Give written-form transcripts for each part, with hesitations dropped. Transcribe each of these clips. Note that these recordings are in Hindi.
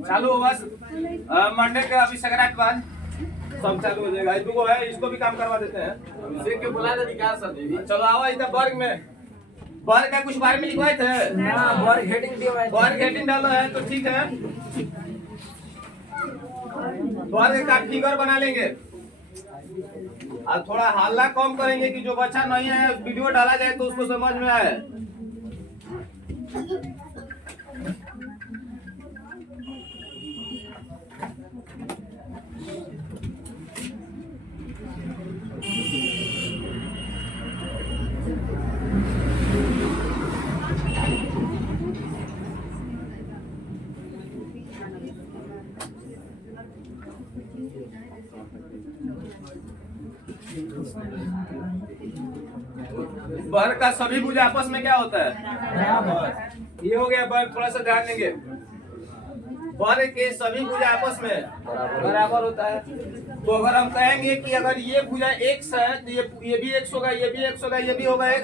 चालू हो बस मंडे के अभी संक्रांति बाद सब चालू हो जाएगा। इसको है, इसको भी काम करवा देते हैं। देख के बुला दे क्या सर जी। चलो आओ इधर वर्ग में। वर्ग का कुछ बारे में लिखवाए थे। हां वर्ग हेडिंग दिया है। वर्ग हेडिंग डालो है तो ठीक है। वर्ग का फिगर बना लेंगे और थोड़ा हल्ला कम करेंगे कि जो बच्चा नहीं है वीडियो डाला जाए तो उसको समझ में आए। वर्ग का सभी भुजा आपस में क्या होता है? ये हो गया वर्ग। थोड़ा सा ध्यान देंगे। वर्ग के सभी भुजा आपस में बराबर होता है। तो अगर हम कहेंगे कि अगर ये भुजा x है तो ये भी x होगा, ये भी x होगा, ये भी होगा x।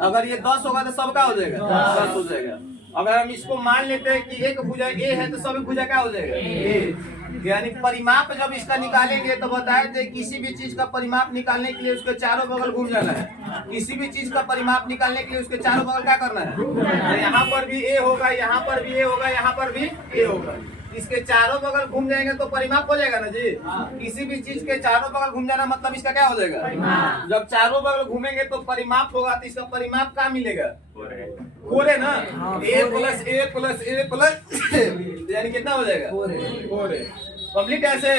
अगर ये 10 होगा तो सबका हो जाएगा 10 हो जाएगा। अगर हम इसको मान लेते हैं कि एक भुजा a है तो सभी भुजा क्या हो जाएगा a। यानी परिमाप जब इसका निकालेंगे तो बताए थे किसी भी चीज का परिमाप निकालने के लिए उसके चारों बगल घूम जाना है। किसी भी चीज का परिमाप निकालने के लिए उसके चारों बगल क्या करना है? तो यहाँ पर भी a होगा, यहाँ पर भी a होगा, यहाँ पर भी a होगा। इसके चारों बगल घूम जाएंगे तो परिमाप हो जाएगा ना जी। किसी भी चीज के चारों बगल घूम जाना मतलब इसका क्या हो जाएगा? जब चारों बगल घूमेंगे तो परिमाप होगा। तो इसका परिमाप क्या मिलेगा? कोरे ना। a plus a plus a plus यानी कितना हो जाएगा? कोरे। कंप्लीट। ऐसे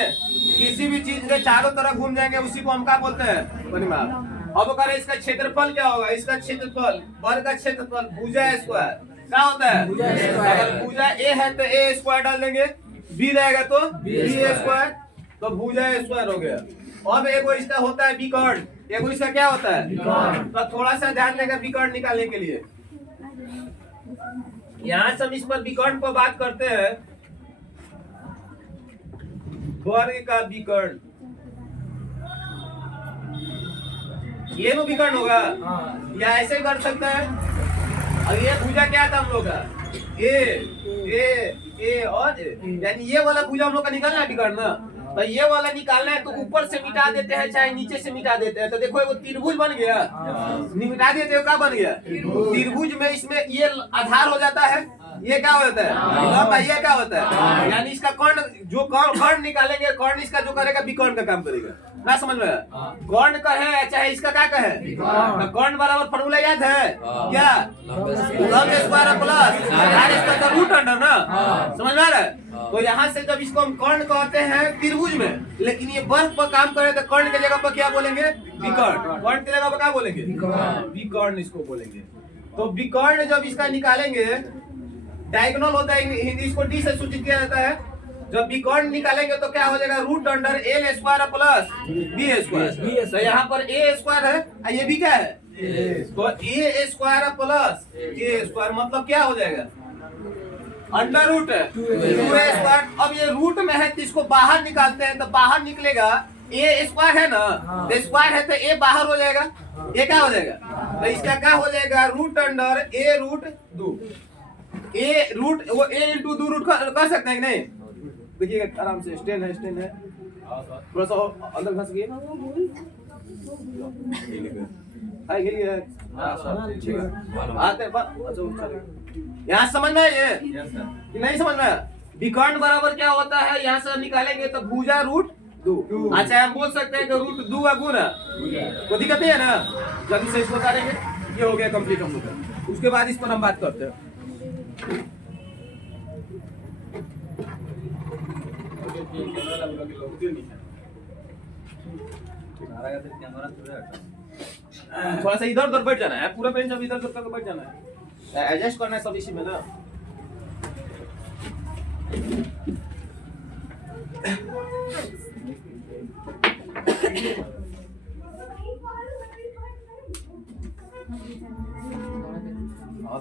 किसी भी चीज के चारों तरफ घूम जाएंगे उसी को हम क्या बोलते हैं? परिमाप। अब अगर इसका क्षेत्रफल क्या होगा? इसका क्षेत्रफल वर्ग का क्षेत्रफल भुजा स्क्वायर क्या होता है? अगर भुजा a है तो a स्क्वायर डाल देंगे, b रहेगा तो b स्क्वायर, तो भुजा स्क्वायर हो गया। अब एगो इसका होता है विकर्ण, एगो इसका क्या होता है? तो थोड़ा सा ध्यान देगा विकर्ण निकालने के लिए। यहाँ से हम इस पर विकर्ण पर बात करते हैं। वर्ग का विकर्ण ये नो विकर्ण होगा या ऐसे कर सकते हैं। और ये भुजा क्या था हम लोग का? ए और यानी ये वाला भुजा हम लोग का निकालना है विकर्ण ना। तो ये वाला निकालना है तो ऊपर से मिटा देते हैं चाहे नीचे से मिटा देते हैं। तो देखो एगो त्रिभुज बन गया, मिटा देते हो क्या बन गया? त्रिभुज में इसमें ये आधार हो जाता है, ये क्या होता है? लंब। ये क्या होता है? यानी इसका कर्ण जो कर्ण निकालेंगे, कर्ण इसका जो करेगा विकर्ण का काम करेगा ना। समझ में? कर्ण का है चाहे इसका क्या कहे? कर्ण बराबर फॉर्मूला याद है क्या? लंब स्क्वायर प्लस इसका रूट अंडर ना। समझ में आ रहा है? तो यहाँ से जब इसको हम कर्ण कहते हैं त्रिभुज में, लेकिन ये वर्ग पर काम करे तो कर्ण के जगह पर क्या बोलेंगे? विकर्ण। कर्ण की जगह पर क्या बोलेंगे? विकर्ण इसको बोलेंगे। तो विकर्ण जब इसका निकालेंगे, डायगोनल होता है हिंदी, इसको डी से सूचित किया जाता है। जब विकर्ण निकालेंगे तो क्या हो जाएगा? Root under L square plus B square. तो यहाँ पर ए स्क्वायर है और ये भी क्या है? तो ए स्क्वायर प्लस ए स्क्वायर मतलब क्या हो जाएगा? अंडर रूट है 2a स्क्वायर। अब ये रूट में है तो इसको बाहर निकालते हैं तो बाहर निकलेगा ए स्क्वायर है ना। तो स्क्वायर है तो ए बाहर हो जाएगा, ये क्या हो जाएगा? तो इसका क्या हो जाएगा? रूट अंडर ए रूट 2। ए रूट वो ए इंटू 2 रूट कर सकते हैं कि नहीं? देखिएगा आराम से। स्टैंड है, स्टैंड है, थोड़ा सा अंदर घस गए। यहाँ समझ में ये कि नहीं समझ में? विकर्ण बराबर क्या होता है? यहाँ से निकालेंगे तो भुजा रूट 2। अच्छा हम बोल सकते हैं कि रूट 2 का गुना कोई दिक्कत नहीं है ना। जल्दी से इसको करेंगे। ये हो गया कंप्लीट हम लोग का। उसके बाद इस पर हम बात करते हैं। थोड़ा सा इधर उधर बैठ जाना है, पूरा बेंच अब इधर उधर करके बैठ जाना है। एडजस्ट करना है सब इसी में ना।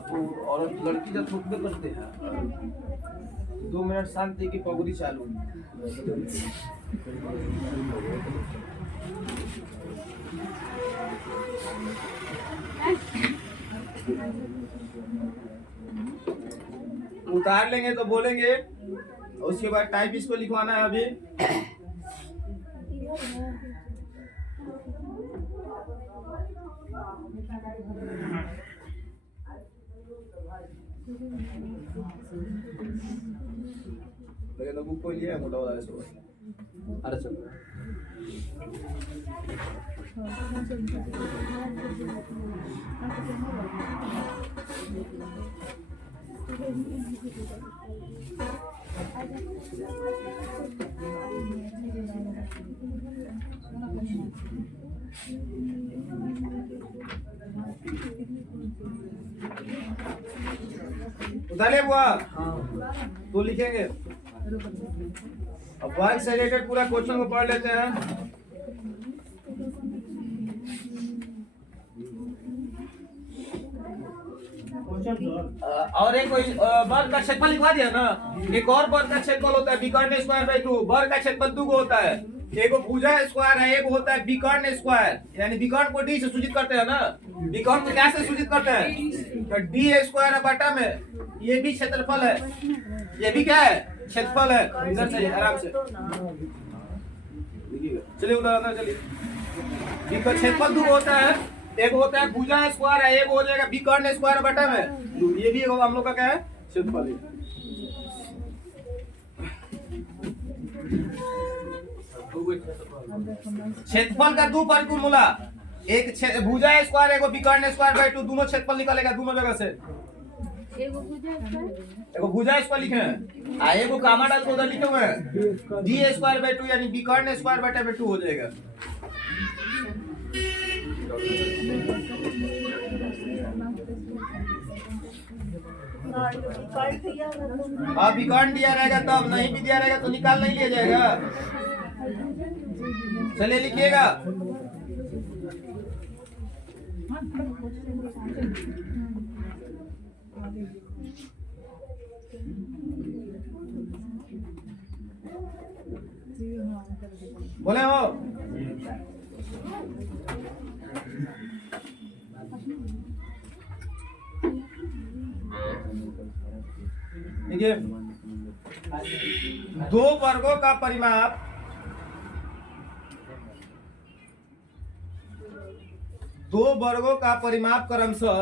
तो और लड़की जब थूकते करते हैं 2 मिनट शांति की पगड़ी चालू। उतार लेंगे तो बोलेंगे उसके बाद टाइप इसको लिखवाना है अभी। लेकिन तो बुक कोई लिया है मोटा वाला इसको। अरे चलो उतारे बुआ तो लिखेंगे। अब वर्ग से रिलेटेड पूरा क्वेश्चन को पढ़ लेते हैं। और एक कोई वर्ग का क्षेत्रफल लिखवा दिया ना। एक और वर्ग का क्षेत्रफल होता है विकर्ण स्क्वायर बाई 2। वर्ग का क्षेत्रफल 2 को होता है। एक भुजा स्क्वायर है, एक होता है विकर्ण स्क्वायर, यानी विकर्ण को डी से सूचित करते हैं ना। विकर्ण को क्या से सूचित करते हैं? तो डी स्क्वायर बटा में ये भी क्षेत्रफल है, ये भी क्या है? क्षेत्रफल है। इधर से आराम से चलिए उधर अंदर चलिए। इनका क्षेत्रफल 2 होता है। एक होता है भुजा स्क्वायर है, एक हो जाएगा विकर्ण स्क्वायर बटा में। ये भी हम लोग का क्या है? क्षेत्रफल है। क्षेत्रफल का 2 परिपूर्णमूला। एक भुजा स्क्वायर एक विकर्ण स्क्वायर बाई 2 दोनों क्षेत्रफल निकलेगा दोनों जगह से। एगो भुजा स्क्वायर लिखे हैं आ एगो गामा डाल के उधर लिखे हुए हैं डी स्क्वायर बाई 2 यानी विकर्ण स्क्वायर बटा में 2 हो जाएगा। हाँ विकर्ण दिया रहेगा तब, नहीं भी दिया रहेगा तो निकाल नहीं लिया जाएगा। चलिए लिखिएगा। बोले हो देखिए, 2 वर्गों का परिमाप 2 वर्गों का परिमाप क्रमशः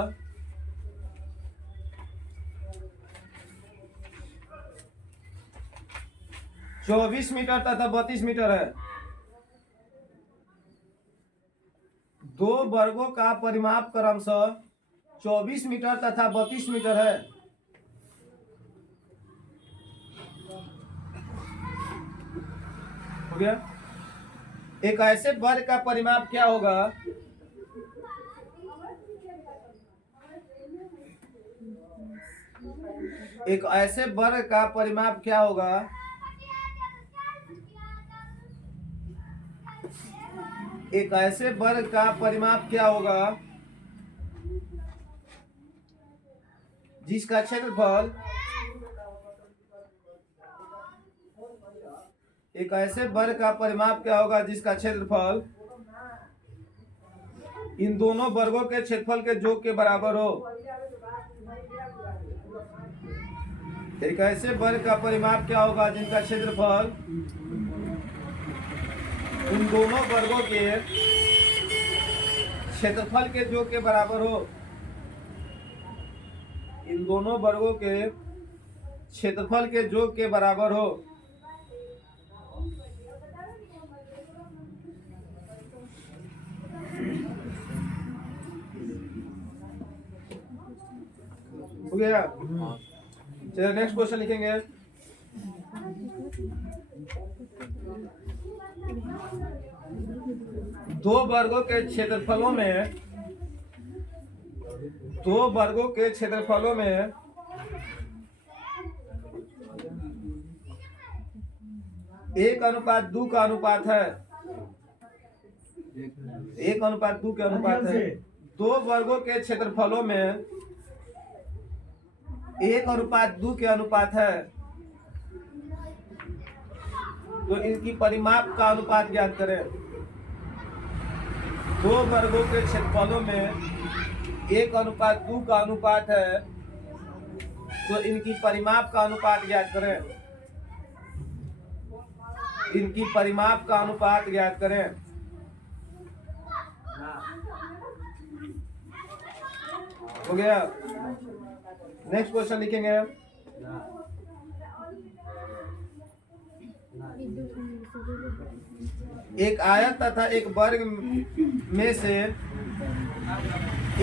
24 मीटर तथा 32 मीटर है। 2 वर्गों का परिमाप क्रमशः 24 मीटर तथा 32 मीटर है। हो गया। एक ऐसे वर्ग का परिमाप क्या होगा एक ऐसे वर्ग का परिमाप क्या होगा एक ऐसे वर्ग का परिमाप क्या होगा जिसका क्षेत्रफल एक ऐसे वर्ग का परिमाप क्या होगा जिसका क्षेत्रफल इन दोनों वर्गों के क्षेत्रफल के योग के बराबर हो। एक ऐसे वर्ग का परिमाप क्या होगा जिनका क्षेत्रफल उन दोनों वर्गों के क्षेत्रफल के योग के बराबर हो। इन दोनों वर्गों के क्षेत्रफल के योग के बराबर हो। हो गया। चलिए नेक्स्ट क्वेश्चन लिखेंगे। दो वर्गों के क्षेत्रफलों में एक अनुपात 2 का अनुपात है। 1:2 के अनुपात है। 2 वर्गों के क्षेत्रफलों में 1:2 के अनुपात है। तो इनकी परिमाप का अनुपात ज्ञात करें। 2 वर्गों के क्षेत्रफलों में 1:2 का अनुपात है। तो इनकी परिमाप का अनुपात ज्ञात करें। इनकी परिमाप का अनुपात ज्ञात करें। हो गया। नेक्स्ट क्वेश्चन लिखेंगे। एक आयत तथा एक वर्ग में से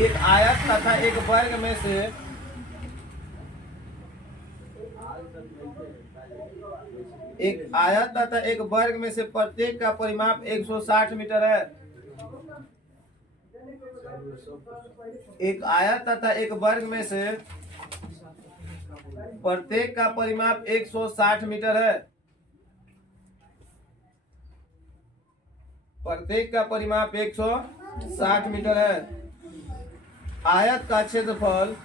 एक आयत तथा एक वर्ग में से एक आयत तथा एक वर्ग में से प्रत्येक का परिमाप 160 मीटर है। एक आयत तथा एक वर्ग में से प्रत्येक का परिमाप 160 मीटर है। प्रत्येक का परिमाप 160 मीटर है। आयत का क्षेत्रफल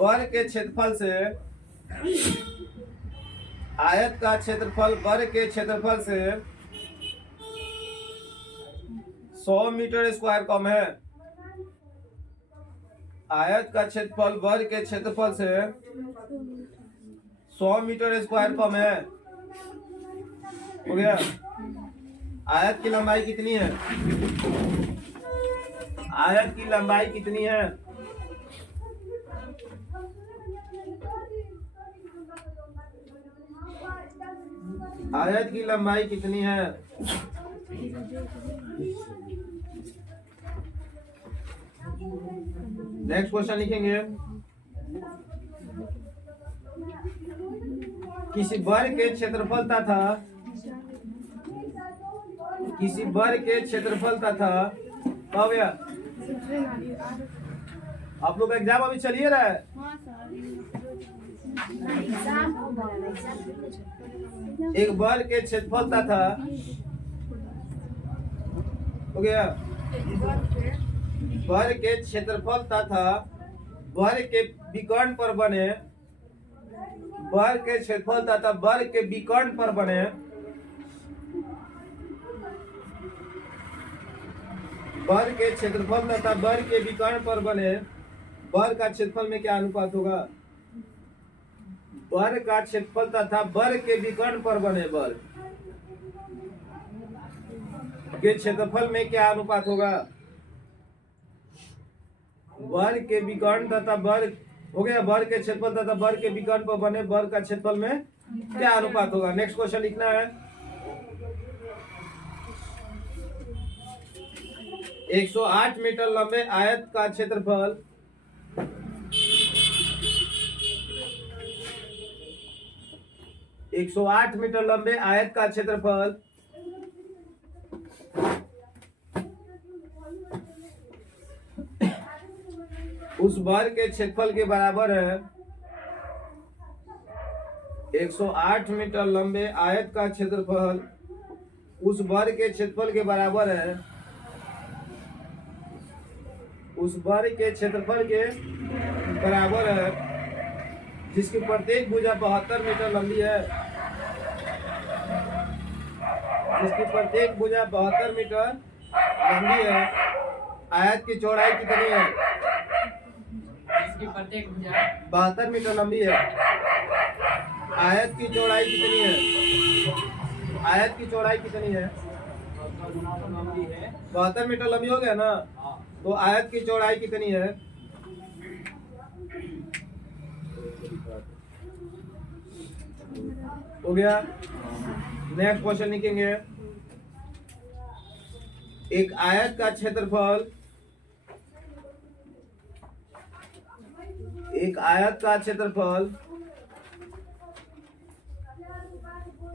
वर्ग के क्षेत्रफल से आयत का क्षेत्रफल वर्ग के क्षेत्रफल से 100 मीटर स्क्वायर कम है। आयत का क्षेत्रफल वर्ग के क्षेत्रफल से 100 मीटर स्क्वायर कम है। हो गया। आयत की लंबाई कितनी है? आयत की लंबाई कितनी है? आयत की लंबाई कितनी है? नेक्स्ट क्वेश्चन लिखेंगे। किसी वर्ग के क्षेत्रफल तथा कब या आप लोग एग्जाम अभी चलिए रहा है। एक वर्ग के क्षेत्रफल तथा हो गया वर्ग के क्षेत्रफल तथा वर्ग के विकर्ण पर बने वर्ग के क्षेत्रफल तथा वर्ग के विकर्ण पर बने वर्ग के क्षेत्रफल तथा वर्ग के विकर्ण पर बने वर्ग का क्षेत्रफल में क्या अनुपात होगा? वर्ग का क्षेत्रफल तथा वर्ग के विकर्ण पर बने वर्ग के क्षेत्रफल में क्या अनुपात होगा? वर्ग के विकर्ण तथा वर्ग हो गया वर्ग के क्षेत्रफल तथा वर्ग के विकर्ण पर बने वर्ग का क्षेत्रफल में क्या अनुपात होगा? नेक्स्ट क्वेश्चन लिखना है। 108 मीटर लंबे आयत का क्षेत्रफल 108 मीटर लंबे आयत का क्षेत्रफल उस वर्ग के क्षेत्रफल के बराबर है। 108 मीटर लंबे आयत का क्षेत्रफल उस वर्ग के क्षेत्रफल के बराबर है। उस वर्ग के क्षेत्रफल के बराबर है जिसकी प्रत्येक भुजा 72 मीटर लंबी है। जिसकी प्रत्येक भुजा 72 मीटर लंबी है। आयत की चौड़ाई कितनी है? इसकी प्रत्येक भुजा 72 मीटर लंबी है। आयत की चौड़ाई कितनी है? आयत की चौड़ाई कितनी है? 72 मीटर लंबी हो गया ना। तो आयत की चौड़ाई कितनी है? हो गया। नेक्स्ट क्वेश्चन लिखेंगे। एक आयत का क्षेत्रफल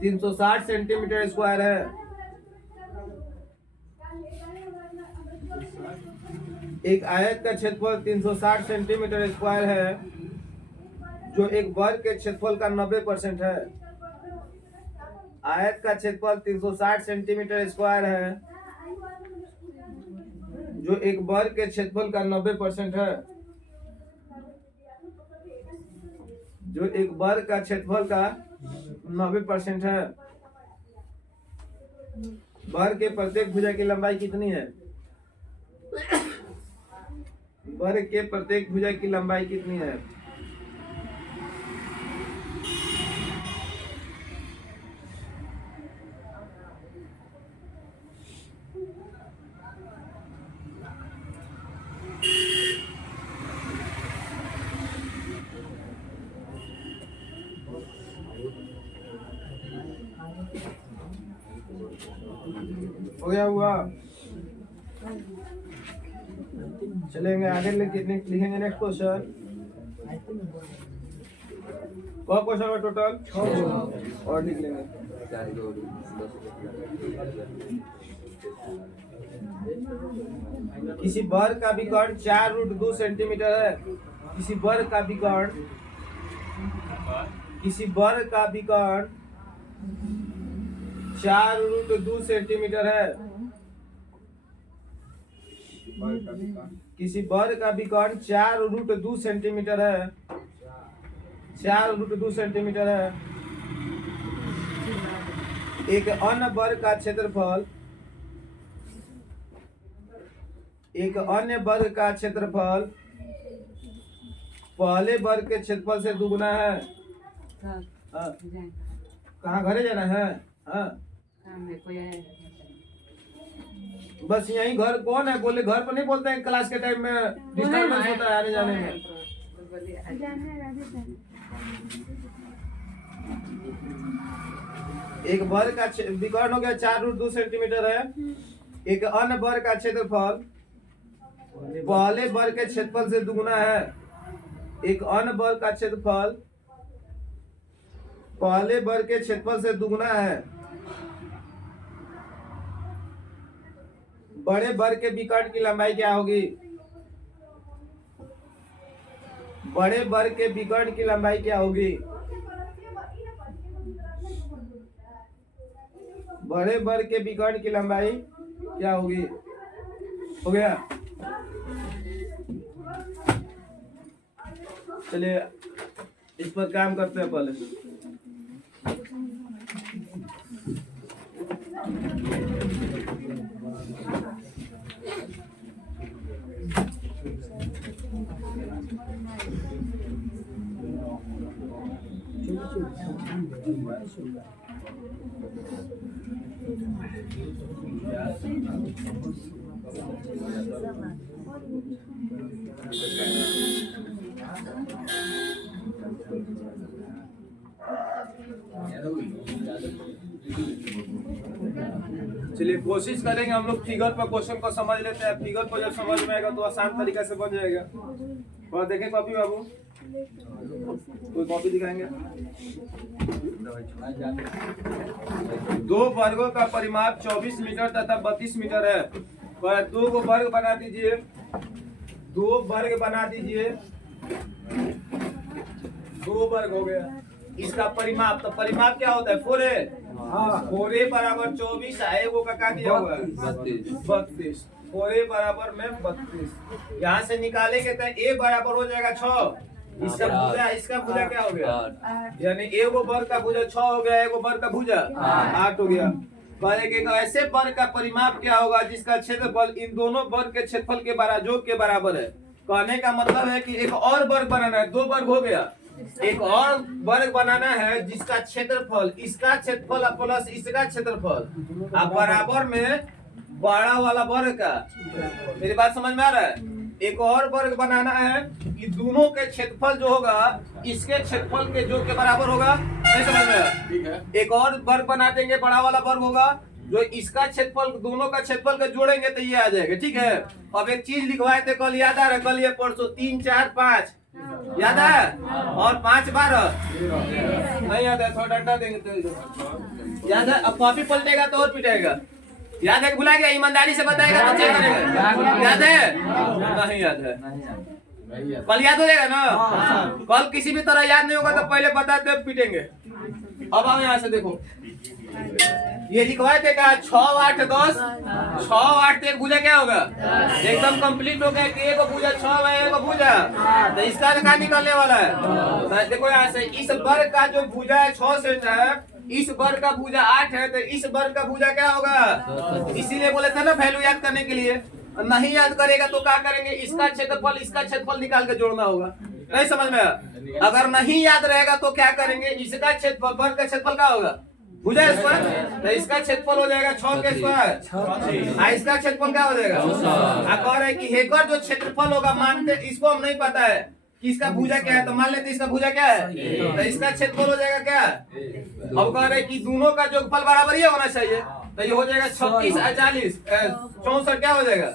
360 सेंटीमीटर स्क्वायर है। एक आयत का क्षेत्रफल 360 सेंटीमीटर स्क्वायर है जो एक वर्ग के क्षेत्रफल का 90% है। आयत का क्षेत्रफल 360 सेंटीमीटर स्क्वायर है जो एक वर्ग के क्षेत्रफल का 90% है। जो एक वर्ग का क्षेत्रफल का 90% है। वर्ग के प्रत्येक भुजा की लंबाई कितनी है? वर्ग के प्रत्येक भुजा की लंबाई कितनी है? हो गया हुआ। चलेंगे आगे, लिखेंगे नेक्स्ट क्वेश्चन। क्या क्वेश्चन है टोटल? और लिख लेंगे। किसी वर्ग का विकर्ण 4√2 सेंटीमीटर है। किसी वर्ग का विकर्ण 4√2 सेंटीमीटर है। किसी वर्ग का विकर्ण 4√2 सेंटीमीटर है। 4√2 सेंटीमीटर है। एक अन्य वर्ग का क्षेत्रफल पहले वर्ग के क्षेत्रफल से दुगुना है। हाँ। कहाँ घरे जाना है? हाँ बस यही घर कौन है? बोले घर पर नहीं बोलते हैं, क्लास के टाइम में डिस्टर्बेंस होता है आने जाने में। एक वर्ग का विकर्ण हो गया 4√2 सेंटीमीटर है। एक अन्य वर्ग का क्षेत्रफल पहले वर्ग के क्षेत्रफल से दुगुना है। एक अन्य वर्ग का क्षेत्रफल पहले वर्ग के क्षेत्रफल से दुगुना है। बड़े वर्ग के विकर्ण की लंबाई क्या होगी? बड़े वर्ग के विकर्ण की लंबाई क्या होगी? बड़े वर्ग के विकर्ण की लंबाई क्या होगी? हो गया। चलिए इस पर काम करते हैं पहले। चलिए कोशिश करेंगे हम लोग फिगर पर क्वेश्चन को समझ लेते हैं। फिगर को जब समझ में आएगा तो आसान तरीके से बन जाएगा। और देखें कॉपी बाबू, कोई कॉपी दिखाएंगे? दो वर्गों का परिमाप 24 मीटर तथा 32 मीटर है। पर दो को वर्ग बना दीजिए। दो वर्ग बना दीजिए। दो वर्ग हो गया। इसका परिमाप, तो परिमाप क्या होता है? 4a। 4a बराबर 24 है। वो का दिया हुआ है 32। 4a बराबर में 32। यहाँ से निकालेंगे तो a बराबर हो जाएगा 6। इसका भुजा क्या हो गया? यानी एगो वर्ग का भुजा 6 हो गया। एगो वर्ग का भुजा 8 हो गया। ऐसे वर्ग का परिमाप क्या होगा जिसका क्षेत्रफल इन दोनों वर्ग के क्षेत्रफल के जोग के बराबर है। कहने का मतलब है कि एक और वर्ग बनाना है। 2 वर्ग हो गया। एक और वर्ग बनाना है जिसका क्षेत्रफल इसका क्षेत्रफल प्लस इसका क्षेत्रफल अब बराबर में बड़ा वाला वर्ग का। मेरी बात समझ में आ रहा है? एक और वर्ग बनाना है कि दोनों के क्षेत्रफल जो होगा इसके क्षेत्रफल के जोग के बराबर होगा। नहीं समझ में आया? ठीक है। एक और वर्ग बना देंगे, बड़ा वाला वर्ग होगा जो इसका क्षेत्रफल दोनों का क्षेत्रफल के जोड़ेंगे तो ये आ जाएगा। ठीक है। अब एक चीज लिखवाए थे कल, याद आ रहा है? कल ये परसों 3 4 5 याद है? और 5 12 नहीं याद है? थोड़ा डंडा देंगे तो याद है। अब कॉपी पलटेगा तो और पिटेगा। याद है कि भुला गया? ईमानदारी से बताएगा तो चेक करेगा। याद है? नहीं याद है? कल याद हो जाएगा ना? कल किसी भी तरह याद नहीं होगा तो पहले बताते पिटेंगे। अब आओ यहाँ से देखो, ये लिखवाए थे क्या? 6 8 10। 6 8 एक भुजा क्या होगा? एकदम कंप्लीट हो गया कि एक भुजा 6 है, एक भुजा। तो इसका क्या निकलने वाला है? देखो यहाँ से इस वर्ग का जो भुजा है 6 सेंट है, इस वर्ग का भुजा 8 है, तो इस वर्ग का भुजा क्या होगा? इसीलिए बोले थे ना वैल्यू याद करने के लिए। नहीं याद करेगा तो क्या करेंगे? इसका क्षेत्रफल निकाल के जोड़ना होगा। नहीं समझ में? अगर नहीं याद रहेगा तो क्या करेंगे? इसका क्षेत्रफल वर्ग का क्षेत्रफल क्या होगा? भुजा स्क्वायर, तो इसका क्षेत्रफल हो जाएगा 6 के स्क्वायर। इसका क्षेत्रफल क्या हो जाएगा? कह रहे कि हेकर जो क्षेत्रफल होगा, मानते इसको हम नहीं पता है कि इसका भुजा क्या है, तो मान लेते इसका भुजा क्या है, तो इसका क्षेत्रफल हो जाएगा क्या? अब कह रहे कि दोनों का जोगफल बराबर ही होना चाहिए। तो ये हो जाएगा 36 और 40 64 क्या हो जाएगा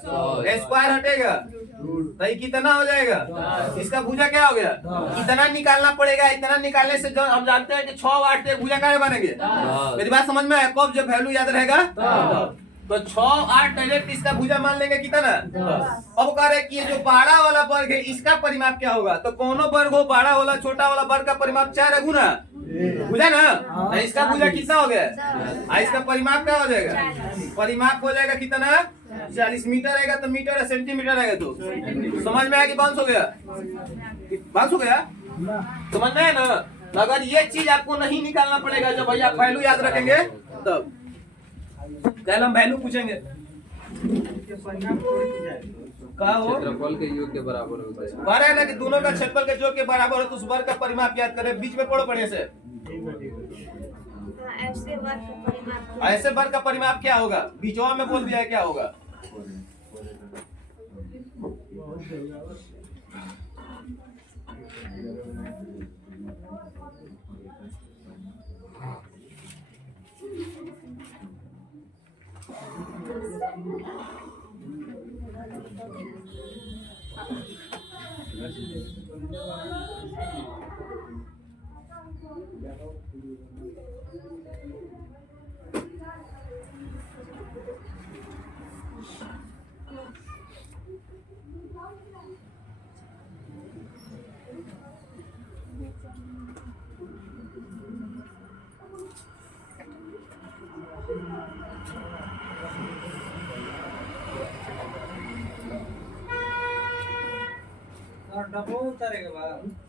स्क्वायर हटेगा तो ये कितना हो जाएगा इसका भुजा क्या हो गया इतना निकालना पड़ेगा। इतना निकालने से जो हम जानते हैं कि 6 8 से भुजा क्या बनेंगे। मेरी बात समझ में है कब जब वैल्यू याद रहेगा तो 6 8 डायरेक्ट इसका भुजा मान लेंगे कितना। अब कह रहे कि ये जो बड़ा वाला वर्ग है इसका परिमाप क्या होगा। तो कोनो वर्ग हो बड़ा वाला छोटा वाला वर्ग का परिमाप 4 है गुना भुजा ना। तो इसका भुजा कितना हो गया इसका परिमाप क्या हो जाएगा परिमाप हो जाएगा कितना 40 मीटर रहेगा तो मीटर है सेंटीमीटर रहेगा। तो समझ में आया कि बाउंस हो गया बाउंस हो गया समझ में है ना। तो अगर ये चीज आपको नहीं निकालना पड़ेगा जब भैया वैल्यू याद रखेंगे तब कल हम वैल्यू पूछेंगे का हो क्षेत्रफल के योग के बराबर होता है। कह रहे हैं ना कि दोनों का क्षेत्रफल के योग के बराबर हो तो उस वर्ग का परिमाप याद करें। बीच में पढ़ो बढ़िया से ऐसे वर्ग का परिमाप क्या होगा बीचवा में बोल दिया है क्या होगा।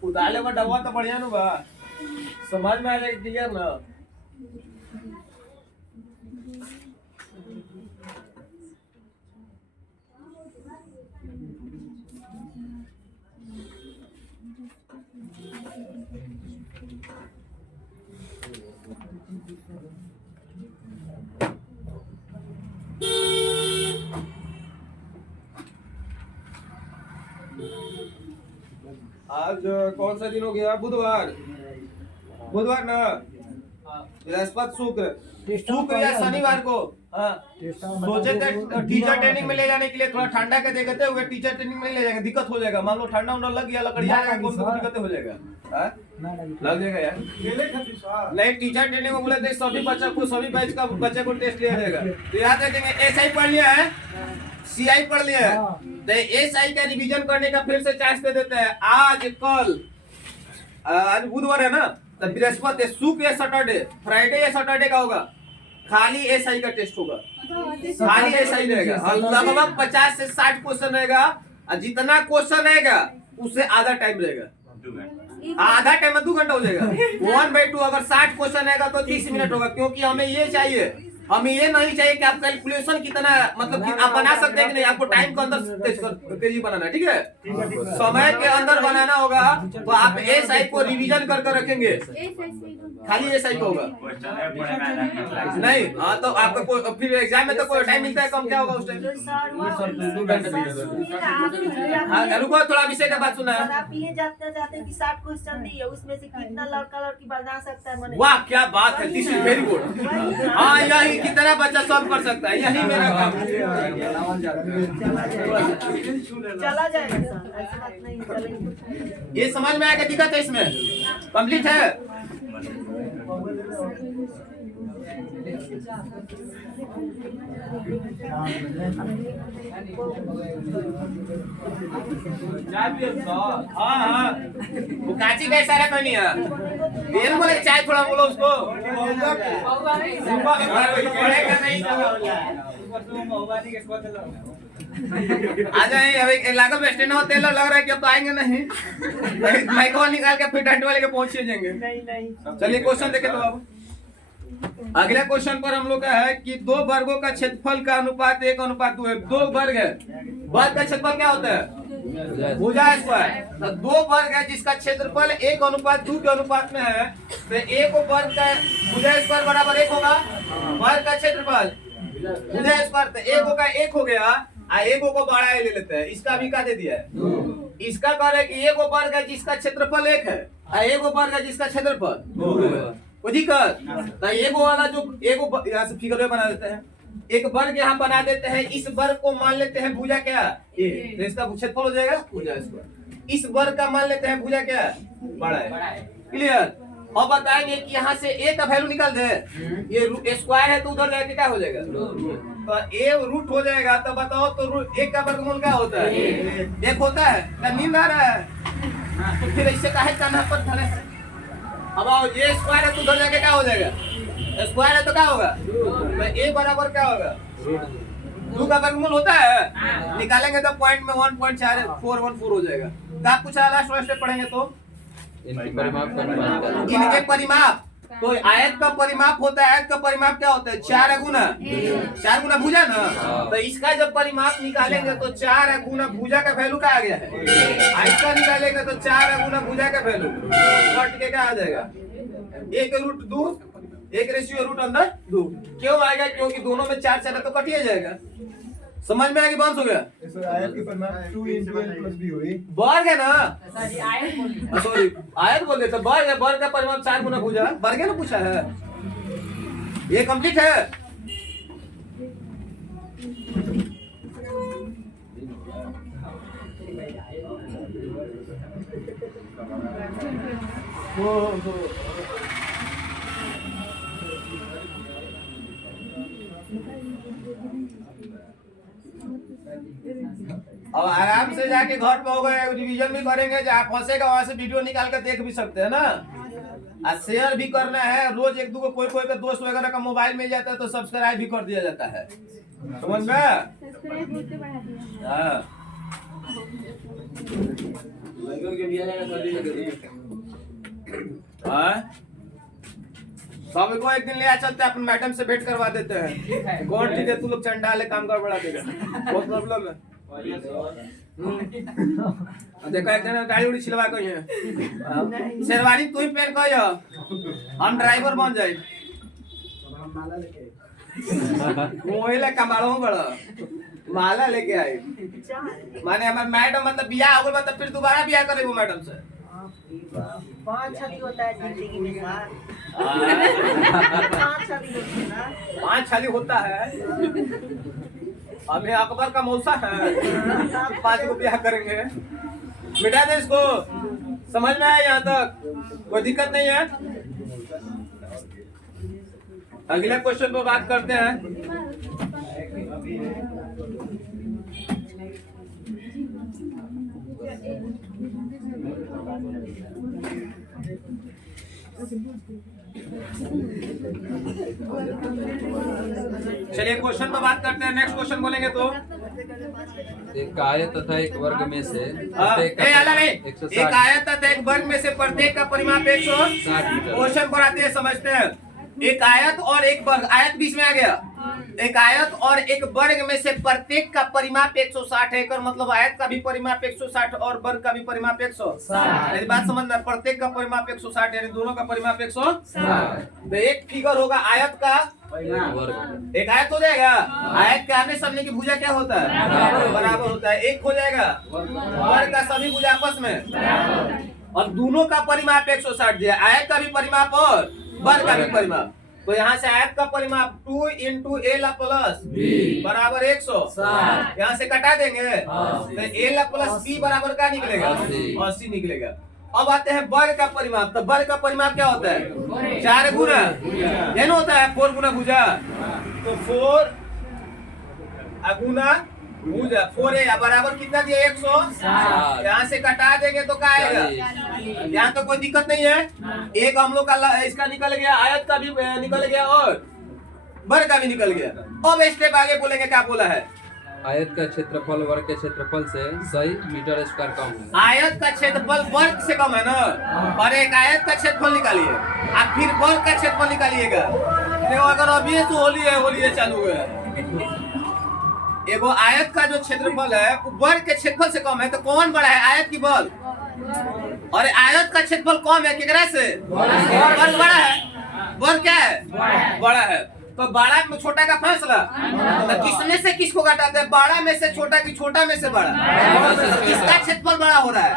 उतारे में डबा तो बढ़िया नु बा समझ में आ जाएगा क्लियर ना। आज कौन सा दिन हो गया बुधवार बुधवार ना बृहस्पति शुक्र या शनिवार को सोचे थे टीचर ट्रेनिंग में ले जाने के लिए थोड़ा ठंडा के देखते हुए टीचर ट्रेनिंग में ले जाएंगे दिक्कत हो जाएगा। मान लो ठंडा उंडा लग गया लकड़िया कौन सी दिक्कत हो जाएगा लग जाएगा यार। नहीं टीचर ट्रेनिंग में बोले थे सभी बच्चा को सभी बैच का बच्चे को टेस्ट लिया जाएगा। तो याद रखेंगे एसआई पढ़ लिया है सीआई पढ़ लिया है तो एसआई का रिवीजन करने का फिर से चांस दे देते हैं। आज कल आज बुधवार है ना तो बृहस्पति शुक्र या सैटरडे फ्राइडे या सैटरडे का होगा खाली एसआई का टेस्ट होगा खाली एसआई रहेगा और लगभग 50 से 60 क्वेश्चन रहेगा और जितना क्वेश्चन रहेगा उससे आधा टाइम रहेगा आधा टाइम में 2 घंटा हो जाएगा 1/2 अगर 60 क्वेश्चन रहेगा तो 30 मिनट होगा क्योंकि हमें ये चाहिए हमें ये नहीं चाहिए कि आप कैलकुलेशन कितना मतलब कि आप बना सकते हैं कि नहीं आपको टाइम के अंदर तेजी बनाना है ठीक है समय के अंदर बनाना होगा। तो आप एसआई को रिवीजन कर कर रखेंगे खाली एसआई को होगा नहीं। हाँ तो आपका फिर एग्जाम में तो कोई टाइम मिलता है कम क्या होगा उस टाइम। रुको थोड़ा विषय का बात सुना है। आप ये जाते कि 60 क्वेश्चन दिए उसमें से कितना लड़का लड़की बना सकता है। वाह क्या बात है दिस इज वेरी गुड। हाँ यही कितना बच्चा सॉल्व कर सकता है यही मेरा काम चला जाएगा सर ऐसी बात नहीं चलेगी। ये समझ में आएगा दिक्कत है इसमें कंप्लीट है। हाँ हाँ वो काची का इशारा कोई नहीं है ये बोले चाय थोड़ा बोलो उसको आ जाए अभी लागल स्टैंड हो तेल लग रहा है कि अब तो आएंगे नहीं माइको निकाल के फिर डंडे वाले के पहुंच जाएंगे। चलिए क्वेश्चन देखे तो अब अगला क्वेश्चन पर हम लोग का है कि 2 वर्गों का क्षेत्रफल का अनुपात 1:2 है। 2 वर्ग है वर्ग का क्षेत्रफल क्या होता है भुजा स्क्वायर। तो 2 वर्ग है जिसका क्षेत्रफल 1:2 के अनुपात में है तो एक वर्ग का भुजा स्क्वायर बराबर 1 होगा वर्ग का क्षेत्रफल भुजा स्क्वायर। तो 1 का 1 हो गया एक को बड़ा ले लेते हैं इसका भी क्या दे दिया है इसका कह रहे कि 1 वर्ग है जिसका क्षेत्रफल 1 है 1 वर्ग है जिसका क्षेत्रफल कोई दिक्कत तो एगो वाला जो एगो यहाँ से फिगर बना देते हैं, एक वर्ग यहाँ बना देते हैं, इस वर्ग को मान लेते हैं भुजा क्या ए, तो इसका क्षेत्रफल हो जाएगा भुजा स्क्वायर। इस वर्ग का मान लेते हैं भुजा क्या बड़ा है। क्लियर। अब बताएंगे कि यहाँ से ए का वैल्यू निकाल दे, ये स्क्वायर है तो उधर जाके क्या हो जाएगा तो ए रूट हो जाएगा। तो बताओ तो एक का वर्गमूल क्या होता है एक होता है। क्या नींद आ रहा है? तो फिर ऐसे काहे कान्हा पर धरे हैं? अब आओ ये स्क्वायर है तो उधर जाके क्या हो जाएगा स्क्वायर है तो क्या होगा तो ए बराबर क्या होगा 2 का वर्गमूल होता है। निकालेंगे तो पॉइंट में 1.414 हो जाएगा। तो आप कुछ लास्ट स्टेप पढ़ेंगे तो इनके परिमाप का अनुमान करें। इनके परिमाप तो आयत का परिमाप होता है। आयत का परिमाप क्या होता है 4 गुना भुजा ना। तो इसका जब परिमाप निकालेंगे तो 4 गुना भुजा का वैल्यू क्या आ गया है। आयत का निकालेंगे तो 4 गुना भुजा का वैल्यू कट के क्या आ जाएगा 1/2 1/2 क्यों आएगा क्योंकि दोनों में 4 4 तो कट ही जाएगा। समझ में आगे बांस हो गया। आयत की परिमाप 2 × l + b हुई। वर्ग है ना सर आयत बोलिए। सॉरी आयत बोल देते वर्ग है। वर्ग का परिमाप 4 गुना भुजा वर्ग है ना पूछा है। ये कंप्लीट है। अब आराम से जाके घर पे होगा रिवीजन भी करेंगे। जहाँ फंसेगा वहां से वीडियो निकाल कर देख भी सकते हैं ना। और शेयर भी करना है। रोज 1-2 को कोई का दोस्त वगैरह का मोबाइल मिल जाता है तो सब्सक्राइब भी कर दिया जाता है। समझ में सबको एक दिन ले चलते अपन मैडम से भेंट करवा देते हैं। कौन ठीक है तू लोग चंडाले काम कर बढ़ा देगा बहुत प्रॉब्लम है। देखो एक जन गाड़ी उड़ी छिलवा को है शेरवानी तू ही पहन को हम ड्राइवर बन जाए मोहिला कमाड़ो बड़ा माला लेके आई माने हमारे मैडम मतलब बियाह हो गया मतलब फिर दोबारा बियाह करे वो मैडम से 5 शादी होता है जिंदगी में सर। 5 शादी होती है ना। 5 शादी होता है। हमें अकबर का मौसा है 5 को ब्याह करेंगे। मिटा दे इसको। समझ में आया यहाँ तक कोई दिक्कत नहीं है। अगले क्वेश्चन पे बात करते हैं। चलिए क्वेश्चन पे बात करते हैं। नेक्स्ट क्वेश्चन बोलेंगे तो एक आयत तथा एक वर्ग में से एक आयत तथा एक वर्ग में से प्रत्येक का परिमाप 160 मीटर। क्वेश्चन बनाते हैं समझते हैं। एक आयत और एक वर्ग आयत बीच में आ गया। एक आयत और एक वर्ग में से प्रत्येक का परिमाप 160 है। मतलब आयत का भी परिमाप 160 और वर्ग का भी परिमाप 160। मेरी बात समझना। प्रत्येक का परिमाप 160 यानी दोनों का परिमाप 160। तो एक फिगर होगा आयत का एक आयत हो जाएगा। आयत के आने सामने की भुजा क्या होता है बराबर होता है। एक हो जाएगा वर्ग का सभी भुजा आपस में और दोनों का परिमाप 160 दिया। आयत का भी परिमाप और वर्ग का भी परिमाप। तो यहाँ से आयत का परिमाप 2 × l + b बराबर 160। यहाँ से कटा देंगे तो l + b बराबर क्या निकलेगा 80 निकलेगा। अब आते हैं वर्ग का परिमाप। तो वर्ग का परिमाप क्या होता है 4 गुना ये ना होता है 4 गुना भुजा। तो 4 गुना भुजा 4 बराबर कितना दिया 160। यहाँ से कटा देंगे तो क्या आएगा। यहाँ तो कोई दिक्कत नहीं है। एक हम लोग का इसका निकल गया आयत का भी निकल गया और वर्ग का भी निकल गया। अब स्टेप आगे बोलेंगे क्या बोला है। आयत का क्षेत्रफल वर्ग के क्षेत्रफल से 100 मीटर स्क्वायर कम है। आयत का क्षेत्रफल वर्ग से कम है ना। और एक आयत का क्षेत्रफल निकालिए आप फिर वर्ग का क्षेत्रफल निकालिएगा। देखो अगर अभी तो होली है चालू है। एगो आयत का जो क्षेत्रफल है वर्ग के क्षेत्रफल से कम है तो कौन बड़ा है आयत की वर्ग। और आयत का क्षेत्रफल कम है केकरा से वर्ग बड़ा है। वर्ग क्या है बड़ा है। तो बड़ा में छोटा का फैसला तो किसमें से किसको घटाते हैं। बड़ा में से छोटा की छोटा में से बड़ा। किसका क्षेत्रफल बड़ा हो रहा है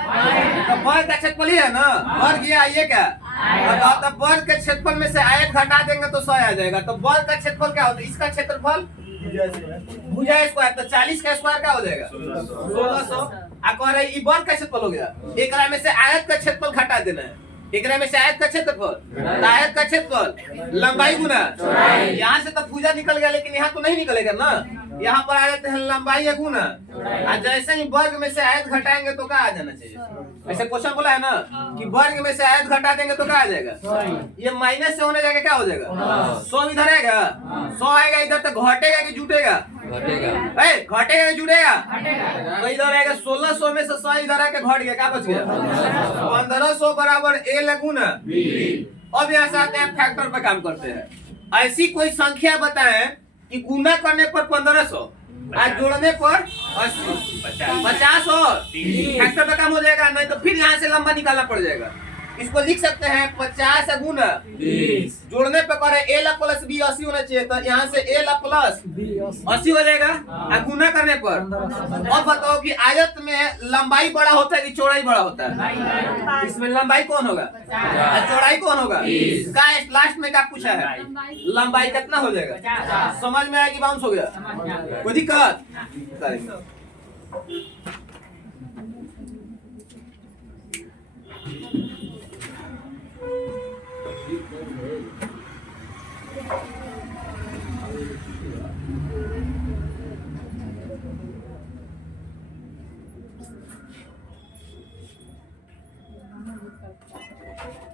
तो वर्ग का क्षेत्रफल ही है ना। वर्ग ये क्या बताओ तो वर्ग के क्षेत्रफल में से आयत घटा देंगे तो 100 आ जाएगा। तो वर्ग का क्षेत्रफल क्या होता है? इसका क्षेत्रफल भुजा स्क्वायर, तो 40 का स्क्वायर क्या हो जाएगा? 1600। आ कह रहे ये वर्ग का क्षेत्रफल हो गया। एकरा में से आयत का क्षेत्रफल घटा देना है। एकरा में से आयत का क्षेत्रफल, तो आयत का क्षेत्रफल लंबाई गुना चौड़ाई। यहाँ से तो भुजा निकल गया, लेकिन यहाँ तो नहीं निकलेगा ना। यहाँ पर आ जाते हैं लंबाई या गुना। और जैसे ही वर्ग में से आयत घटाएंगे तो क्या आ जाना चाहिए? ऐसे क्वेश्चन बोला है ना कि वर्ग में से आयत घटा देंगे तो क्या आ जाएगा? ये माइनस से होने जाएगा, क्या हो जाएगा? 100 इधर आएगा, 100 आएगा इधर, तो घटेगा कि जुटेगा? घटेगा। घटेगा कि जुटेगा? तो इधर आएगा 1600 में से 100 इधर आके घट गया, क्या बच गया? 1500 बराबर a लगुना b। अब यहाँ से आते हैं फैक्टर पे काम करते हैं। ऐसी कोई संख्या बताएं कि गुना करने पर 1500 और जोड़ने पर 80, 50 और फैक्टर पे काम हो जाएगा। नहीं तो फिर यहाँ से लंबा निकालना पड़ जाएगा। इसको लिख सकते हैं 50 गुना 20, जोड़ने पे करे a + b 80 होना चाहिए। तो यहाँ से a + b 80 हो जाएगा और गुना करने पर। अब बताओ कि आयत में लंबाई बड़ा होता है कि चौड़ाई बड़ा होता है? इसमें लंबाई कौन होगा और चौड़ाई कौन होगा? का लास्ट में क्या पूछा है? लंबाई कितना हो जाएगा? समझ में आया कि बाउंस हो गया? कोई दिक्कत?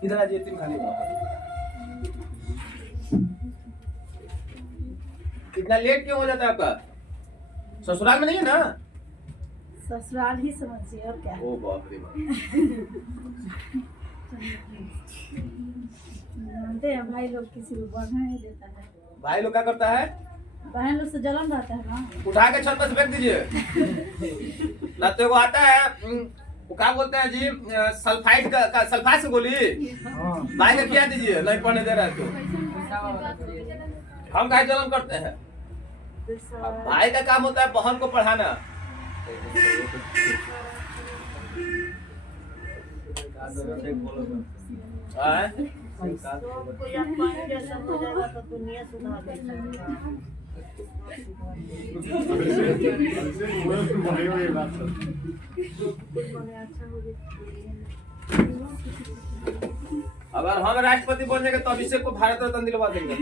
इधर आ जाइए, तीन खाली इतना लेट क्यों हो जाता है आपका? ससुराल में नहीं है ना? ससुराल ही समझिए और क्या। ओ बाप रे बाप। जानते हैं भाई लोग किसी को बढ़ना नहीं देता है। भाई लोग क्या करता है? बहन लोग से जलन रहता है ना। उठा के छत पर से फेंक दीजिए। ना तो वो आता है वो क्या बोलते हैं जी, सल्फाइड का सल्फास से गोली भाई का खिला दीजिए, नहीं पढ़ने दे रहा है तो। हम काहे जलन करते हैं? भाई का काम होता है बहन को पढ़ाना। कोई आप पानी जैसा हो जाएगा तो दुनिया सुधार देगा। अगर हम राष्ट्रपति बन जाएंगे तो अभिषेक को भारत रत्न दिलवा देंगे।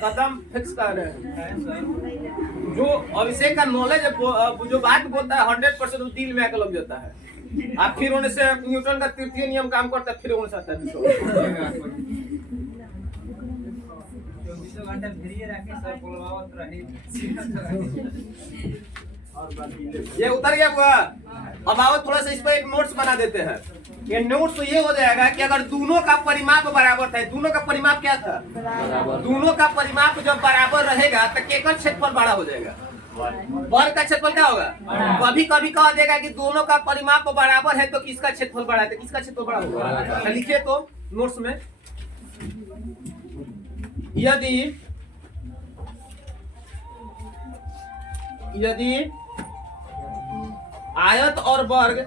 कदम फिक्स कर रहे हैं। जो अभिषेक का नॉलेज जो बात बोलता है 100% दिल में आकर लग जाता है। आप फिर उनसे न्यूटन का तृतीय नियम काम करता है, फिर उनसे आता है। ये उतर गया हुआ। अब आओ थोड़ा सा इस पर एक नोट्स बना देते हैं। ये नोट्स तो ये हो जाएगा कि अगर दोनों का परिमाप बराबर था, दोनों का परिमाप क्या था? दोनों का परिमाप जब बराबर रहेगा तो केकर क्षेत्रफल बड़ा हो जाएगा? वर्ग का क्षेत्रफल क्या होगा? कभी कभी कह देगा कि दोनों का परिमाप बराबर है तो किसका क्षेत्रफल बड़ा है? तो किसका क्षेत्रफल बड़ा होगा? तो लिखिए तो नोट्स में, यदि आयत और वर्ग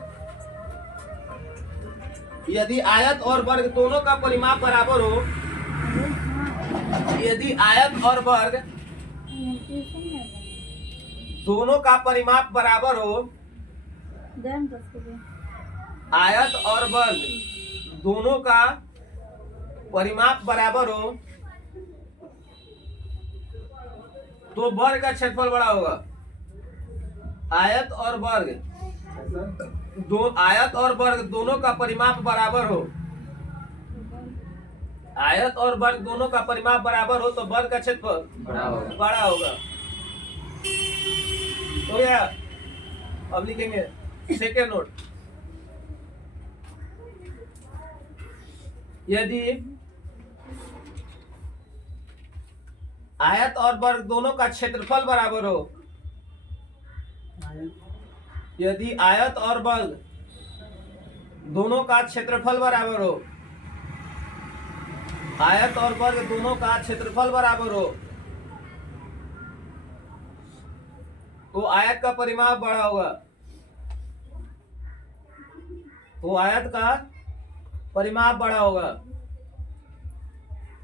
दोनों का परिमाप बराबर हो, यदि आयत और वर्ग दोनों का परिमाप बराबर हो, आयत और वर्ग दोनों का परिमाप बराबर हो तो वर्ग का क्षेत्रफल बड़ा होगा। आयत और वर्ग दोनों का परिमाप बराबर हो, आयत और वर्ग दोनों का परिमाप बराबर हो तो वर्ग का क्षेत्रफल बड़ा होगा। हो गया? अब लिखेंगे सेकेंड नोट। यदि आयत और वर्ग दोनों का क्षेत्रफल बराबर हो, यदि आयत और वर्ग दोनों का क्षेत्रफल बराबर हो, आयत और वर्ग दोनों का क्षेत्रफल बराबर हो तो आयत का परिमाप बड़ा होगा। तो आयत का परिमाप बड़ा होगा।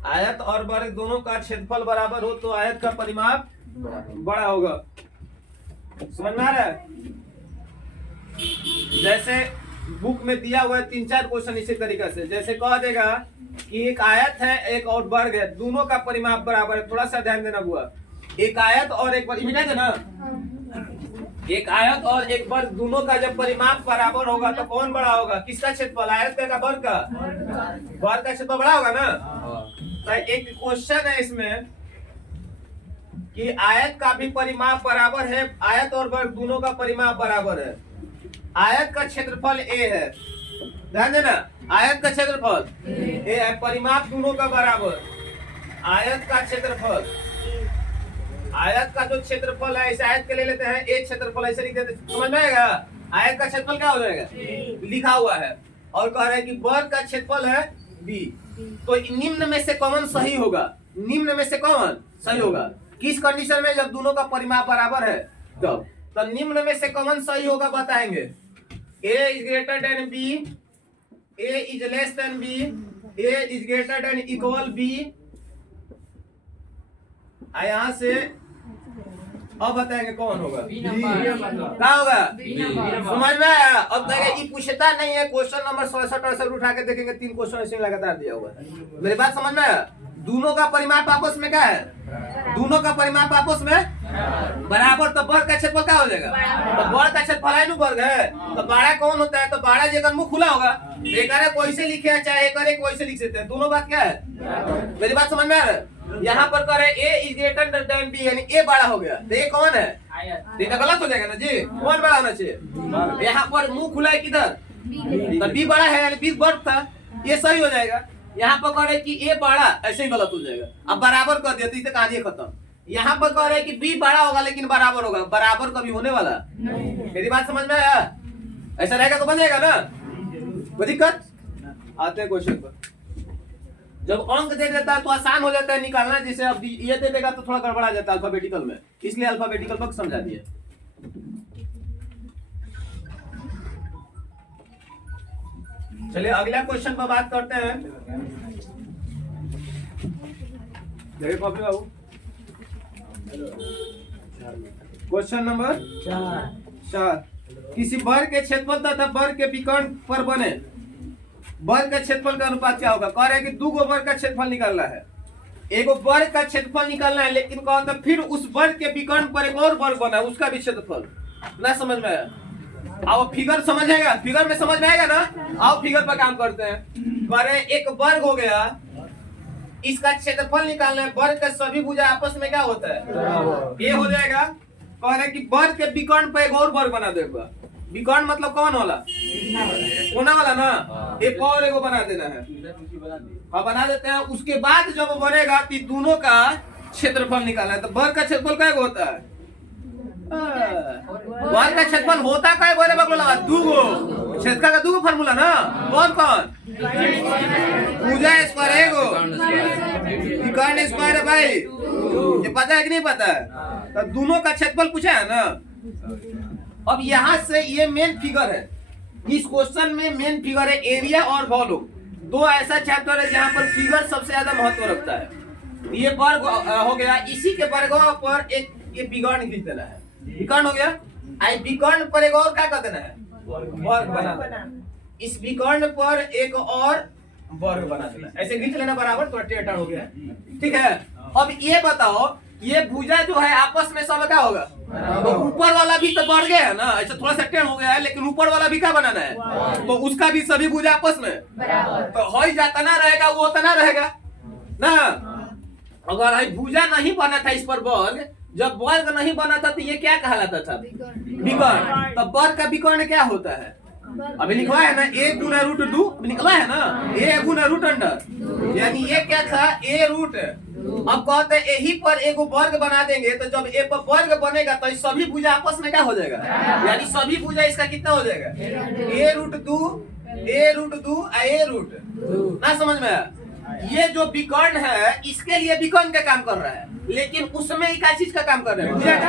आयत और वर्ग दोनों का क्षेत्रफल बराबर हो तो आयत का परिमाप बड़ा होगा। समझ में आ रहा है? जैसे बुक में दिया हुआ है 3-4 क्वेश्चन इसी तरीके से, जैसे कह देगा कि एक आयत है एक और वर्ग है, दोनों का परिमाप बराबर है। थोड़ा सा ध्यान देना हुआ, एक आयत और एक वर्ग, मिटा देना, एक आयत और एक वर्ग दोनों का जब परिमाप बराबर होगा तो कौन बड़ा होगा? किसका क्षेत्रफल? आयत का वर्ग का? वर्ग का क्षेत्रफल बड़ा होगा ना। तो एक क्वेश्चन है इसमें कि आयत का भी परिमाप बराबर है, आयत और वर्ग दोनों का परिमाप बराबर है। आयत का क्षेत्रफल ए है, ध्यान देना, आयत का क्षेत्रफल ए है, परिमाप दोनों का बराबर। आयत का क्षेत्रफल, आयत का जो क्षेत्रफल है, इस आयत के ले लेते हैं ए क्षेत्रफल, ऐसे लिख देते, समझ में आएगा? आयत का क्षेत्रफल क्या हो जाएगा? लिखा हुआ है। और कह रहे हैं कि वर्ग का क्षेत्रफल है बी, तो निम्न में से कौन सही होगा? निम्न में से कौन सही होगा? किस कंडीशन में? जब दोनों का परिमाप बराबर है तब। तो निम्न में से कौन सही होगा बताएंगे। A is greater than B, A is less than B, A is greater than equal B। यहाँ से अब बताएंगे कौन होगा? क्या होगा? समझ में आया? अब कहेंगे ये पूछता नहीं है, क्वेश्चन नंबर 67 उठा के देखेंगे, 3 क्वेश्चन ऐसे लगातार दिया हुआ है। मेरी बात समझ में आया? दोनों का परिमाप आपस में क्या है? दोनों का परिमाप आपस में बराबर, तो वर्ग का क्षेत्रफल क्या हो जाएगा? तो वर्ग का क्षेत्रफल है ना, वर्ग है, तो बड़ा कौन होता है? तो बड़ा जगह मुंह खुला होगा, एक कोई से लिखे चाहे एक कोई से लिख सकते हैं, दोनों बात क्या है? मेरी बात समझ में आ रहा है? यहाँ पर करे A is greater than B, यानी A बड़ा हो गया, तो ये कौन है? ये तो गलत हो जाएगा ना जी, कौन बड़ा होना चाहिए? यहाँ पर मुंह खुला है किधर? तो B बड़ा है, यानी B वर्ग था, ये सही हो जाएगा। यहाँ पर कह रहे कि ए बड़ा, ऐसे ही गलत हो जाएगा। अब बराबर कर दिया तो इसे कहानी खत्म। यहाँ पर कह रहे कि बी बड़ा होगा लेकिन बराबर होगा, बराबर कभी होने वाला? मेरी बात समझ में आया? ऐसा रहेगा तो बनेगा ना, कोई दिक्कत? आते हैं क्वेश्चन पर। जब अंक दे देता है तो आसान हो जाता है निकालना, जैसे अब ये दे देगा तो थोड़ा गड़बड़ा जाता है अल्फाबेटिकल में, इसलिए अल्फाबेटिकल पर समझा दिए। चलिए अगला क्वेश्चन पर बात करते हैं। देखिए कॉपी बाबू, क्वेश्चन नंबर 4। किसी वर्ग के क्षेत्रफल तथा वर्ग के विकर्ण पर बने वर्ग का क्षेत्रफल का अनुपात क्या होगा? कह रहे हैं कि 2 गो वर्ग का क्षेत्रफल निकालना है, एक वर्ग का क्षेत्रफल निकालना है, लेकिन कहता फिर उस वर्ग के विकर्ण पर एक और वर्ग बना, उसका भी क्षेत्रफल ना। समझ में आया? आओ फिगर समझेगा, फिगर में समझ में आएगा ना। आओ फिगर पर काम करते हैं। कह एक वर्ग हो गया, इसका क्षेत्रफल निकालना है, वर्ग का सभी भुजा आपस में क्या होता है? ये हो जाएगा। कह रहे कि वर्ग के विकर्ण पर एक और वर्ग बना देगा। विकर्ण मतलब कौन वाला? कोना वाला ना, एक और एगो बना देना है। हाँ बना देते हैं। उसके बाद जब बनेगा तो दोनों का क्षेत्रफल निकालना है। तो वर्ग का क्षेत्रफल क्या होता है? वर्ग का क्षेत्रफल होता क्या है? बोले बगल 2 गो, क्षेत्र का 2 गो फार्मूला ना। कौन कौन? भुजा स्क्वायर एगो, विकर्ण स्क्वायर है भाई, ये पता है कि नहीं पता है? तो दोनों का क्षेत्रफल पूछा है ना। अब यहाँ से ये मेन फिगर है, इस क्वेश्चन में मेन फिगर है एरिया और वॉल्यूम। 2 ऐसा चैप्टर है जहाँ पर फिगर सबसे ज्यादा महत्व रखता है। ये वर्ग हो गया, इसी के वर्गों पर एक ये विकर्ण खींच देना है। विकर्ण हो गया, आई विकर्ण पर एक और क्या कर देना है? वर्ग बना देना। इस विकर्ण पर एक और वर्ग बना देना, ऐसे खींच लेना बराबर, तो टेढ़ा हो गया। ठीक है। अब ये बताओ, ये भुजा जो है आपस में सब क्या होगा? तो ऊपर वाला भी तो बढ़ गया है ना, ऐसा थोड़ा सा टेढ़ हो गया है, लेकिन ऊपर वाला भी क्या बनाना है? तो उसका भी सभी भुजा आपस में तो हो ही जाता ना रहेगा, वो उतना रहेगा ना। अगर भुजा नहीं बना था इस पर वर्ग, जब वर्ग नहीं बना था तो ये क्या कहलाता था? विकर्ण। तो वर्ग का विकर्ण क्या होता है? अभी लिखवा है ना, a गुना रूट 2 निकला है ना, a गुना रूट अंडर, यानी ये क्या था? a root. अब कहते हैं यही पर एक वर्ग बना देंगे, तो जब a पर वर्ग बनेगा तो सभी भुजा आपस में क्या हो जाएगा? यानी सभी भुजा इसका कितना हो जाएगा? a रूट 2 a रूट ना। समझ में आया? ये जो विकर्ण है इसके लिए विकर्ण का काम कर रहा है, लेकिन उसमें क्या चीज का काम कर रहा है? भुजा का।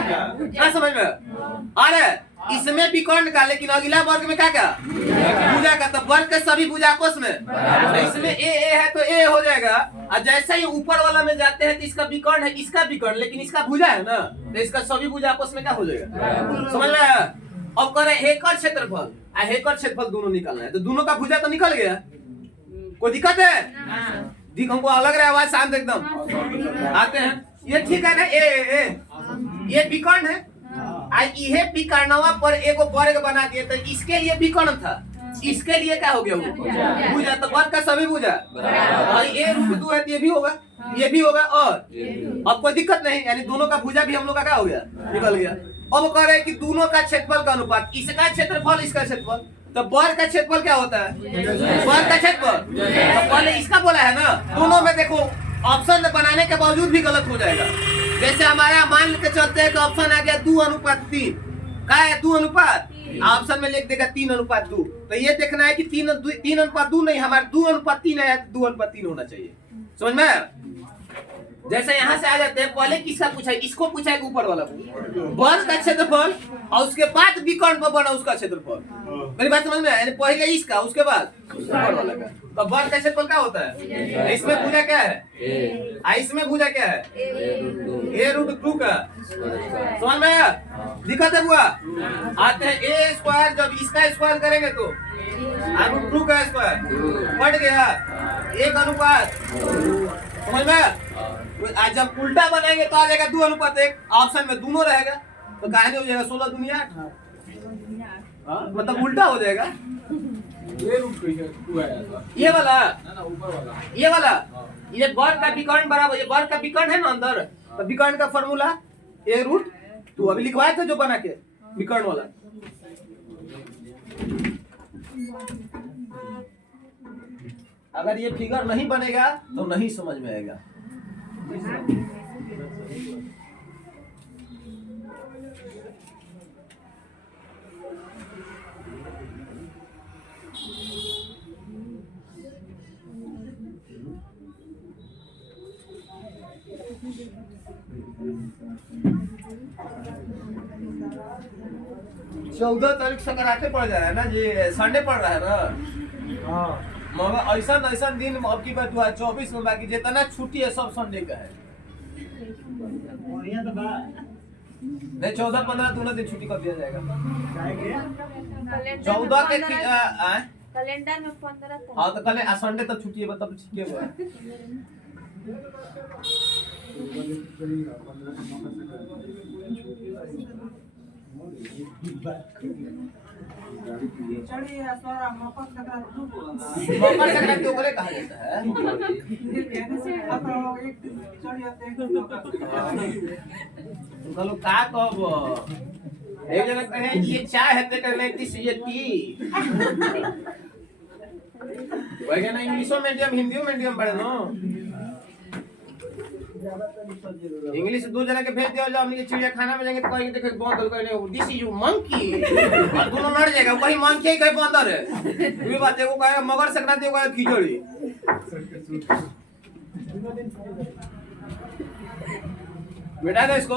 ना समझ में आ रहा है? इसमें विकर्ण का, लेकिन अगला वर्ग में क्या भुजा का, तो वर्ग के सभी भुजा आपस में, तो इसमें ए है तो ए हो जाएगा। और जैसे ही ऊपर वाला में जाते हैं तो इसका विकर्ण है, इसका विकर्ण, लेकिन इसका भुजा है ना, तो इसका सभी भुजा आपस में क्या हो जाएगा, समझ में आया। अब करे हेकर क्षेत्रफल, हेकर क्षेत्रफल दोनों निकलना है, तो दोनों का भुजा तो निकल गया, कोई दिक्कत है? दिख हमको अलग रहा, आवाज शांत एकदम आते हैं, ये ठीक है ना। ये विकर्ण है, ये विकर्णवा पर एगो वर्ग बना दिए, तो इसके लिए विकर्ण था, इसके लिए क्या हो गया वो भुजा, तो वर्ग का सभी भुजा, ये √2 है, ये भी होगा, ये भी होगा, और अब कोई दिक्कत नहीं, यानी दोनों का भुजा भी हम लोग का क्या हो गया, निकल गया। अब कह रहे हैं कि दोनों का क्षेत्रफल का अनुपात, इसका क्षेत्रफल इसका क्षेत्रफल, तो वर्ग का क्षेत्रफल क्या होता है, वर्ग का क्षेत्रफल, तो पहले इसका बोला है ना, दोनों में देखो ऑप्शन बनाने के बावजूद भी गलत हो जाएगा। जैसे हमारा मान के चलते हैं कि ऑप्शन आ गया 2:3, क्या है 2:, ऑप्शन में लिख देगा 3:2, तो ये देखना है कि 3:2 नहीं, हमारा 2:3 है, 2:3 होना चाहिए, समझ में। जैसे यहाँ से आ जाते हैं, पहले किसका पूछा है, इसको पूछा है ऊपर वाला वर्ग का क्षेत्रफल, और उसके बाद विकर्ण पर बना उसका क्षेत्रफल, मेरी बात समझ में आया, पहले इसका उसके बाद ऊपर वाला का, तो वर्ग का क्षेत्रफल क्या होता है, इसमें भुजा क्या है, इसमें भुजा क्या है, a√2 का, समझ में आया, दिक्कत है हुआ। आते हैं a², जब इसका स्क्वायर करेंगे तो √2 का स्क्वायर बढ़ गया, 1:, समझ में। आज जब उल्टा बनाएंगे तो आ जाएगा 2:1, ऑप्शन में दोनों रहेगा, तो कहानी हो जाएगा 16 दूनी 8, मतलब उल्टा हो जाएगा। ये वाला ये वाला ये वर्ग का विकर्ण बराबर, ये वर्ग का विकर्ण है ना अंदर, तो विकर्ण का फॉर्मूला a√2, अभी लिखवाए थे जो बना के विकर्ण वाला। अगर ये फिगर नहीं बनेगा तो नहीं समझ में आएगा। चौदह तारीख से कराटे पड़ जा रहा है ना जी, संडे पड़ रहा है ना, मगर ऐसा दिन अब की बात 2024 में बाकी जितना छुट्टी है सब संडे का है, नहीं 14-15 दोनों दिन छुट्टी कर दिया जाएगा। 14 के कैलेंडर में 15 था। हाँ तो कल संडे तक छुट्टी है, मतलब ठीक है। मकर संक्रांति ओकरे कहा जाता है। का कहब एक जगह कहे ये चाय है ते कर लेती ये टी वही ना, इंग्लिशो मीडियम हिंदी मीडियम पढ़े नो, इंग्लिश 2 जना के भेज दिया जाओ, हमने चिड़िया खाना में जाएंगे तो कहेंगे देखो बंदर कहने दिस इज यू मंकी, और दोनों लड़ जाएगा, वही मंकी है कहीं बंदर है। ये बात है, वो कहे मकर संक्रांति को खिचड़ी, बेटा ना इसको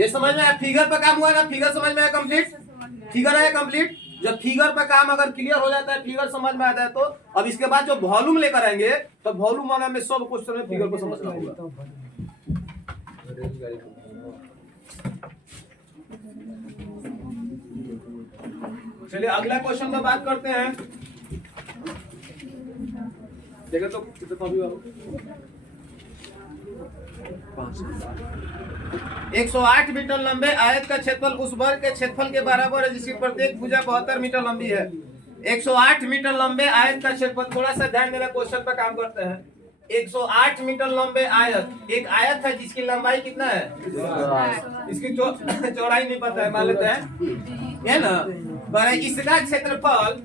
ये समझ में आया, फिगर पे काम हुआ ना, फिगर समझ में आया कंप्लीट, फिगर है कंप्लीट। जब फिगर पे काम अगर क्लियर हो जाता है, फिगर समझ में आता है, तो अब इसके बाद जो वॉल्यूम लेकर आएंगे तो वॉल्यूम वाला में सब क्वेश्चन में फिगर को समझना होगा। चलिए अगला क्वेश्चन पे बात करते हैं। देखो तो कितना अभी 108 मीटर लंबे आयत का क्षेत्रफल उस वर्ग के क्षेत्रफल के बराबर है जिसकी प्रत्येक भुजा 72 मीटर लंबी है। 108 मीटर लंबे आयत का क्षेत्रफल, थोड़ा सा ध्यान देना, क्वेश्चन पर काम करते हैं। 108 मीटर लंबे आयत, एक आयत है जिसकी लंबाई कितना है, इसकी चौड़ाई नहीं पता है, मान लेते हैं है ना, पर इसका क्षेत्रफल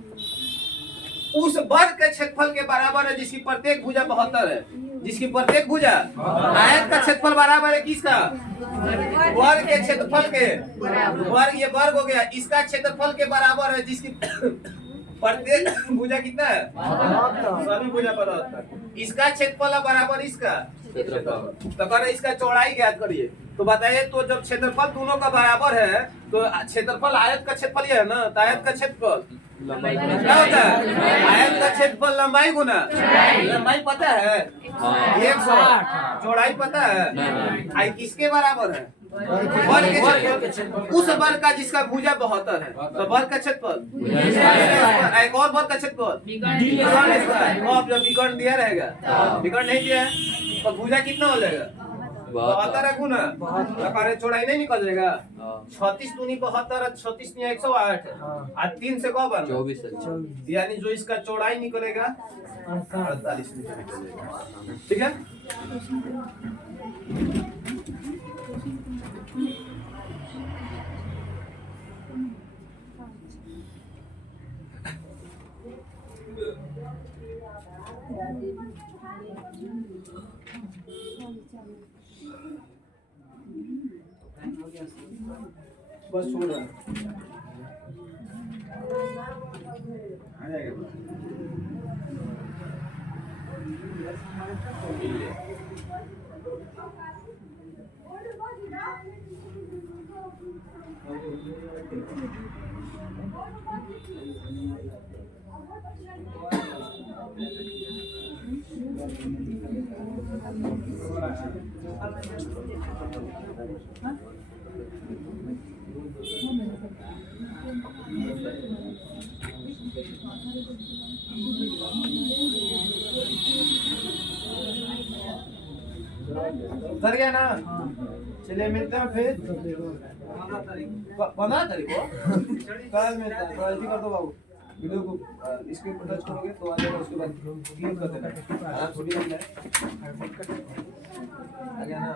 उस वर्ग के क्षेत्रफल के बराबर है जिसकी प्रत्येक भुजा 72 है, जिसकी प्रत्येक भुजा आयत का क्षेत्रफल बराबर है किसका, वर्ग के क्षेत्रफल के, वर्ग ये वर्ग हो गया, इसका क्षेत्रफल के बराबर है जिसकी प्रत्येक भुजा कितना है, सभी भुजा 72, इसका क्षेत्रफल बराबर इसका क्षेत्रफल, तो कर इसका चौड़ाई ज्ञात करिए। तो बताइए, तो जब क्षेत्रफल दोनों का बराबर है तो क्षेत्रफल आयत का क्षेत्रफल ये है ना, तो आयत का क्षेत्रफल लंबाई क्या होता है? आयत का क्षेत्रफल लंबाई गुना लंबाई पता है 100, चौड़ाई पता है, आई किसके बराबर है? वर्ग के क्षेत्रफल, उस वर्ग का जिसका भुजा 72 है, तो वर्ग का क्षेत्रफल एक और वर्ग का क्षेत्रफल अब जब विकर्ण दिया रहेगा, विकर्ण नहीं दिया है तो भुजा कितना हो जाएगा? 72 है गुना, तो चौड़ाई नहीं निकल जाएगा? 36 दूनी 72, 36 नहीं 108 है, आज 3 से कब बना? 24 है। यानी जो इसका चौड़ाई निकलेगा 48 मीटर निकलेगा। ठीक है, बस छोड़ रहा आ जाएगा। उधर गया ना, चलिए मिलते हैं फिर 15 तारीख को कल मिलते हैं। थोड़ा जल्दी कर दो बाबू, वीडियो को स्क्रीन पर टच करोगे तो आ जाएगा, उसके बाद क्लिक कर देना। छोटी बन जाए आ गया ना।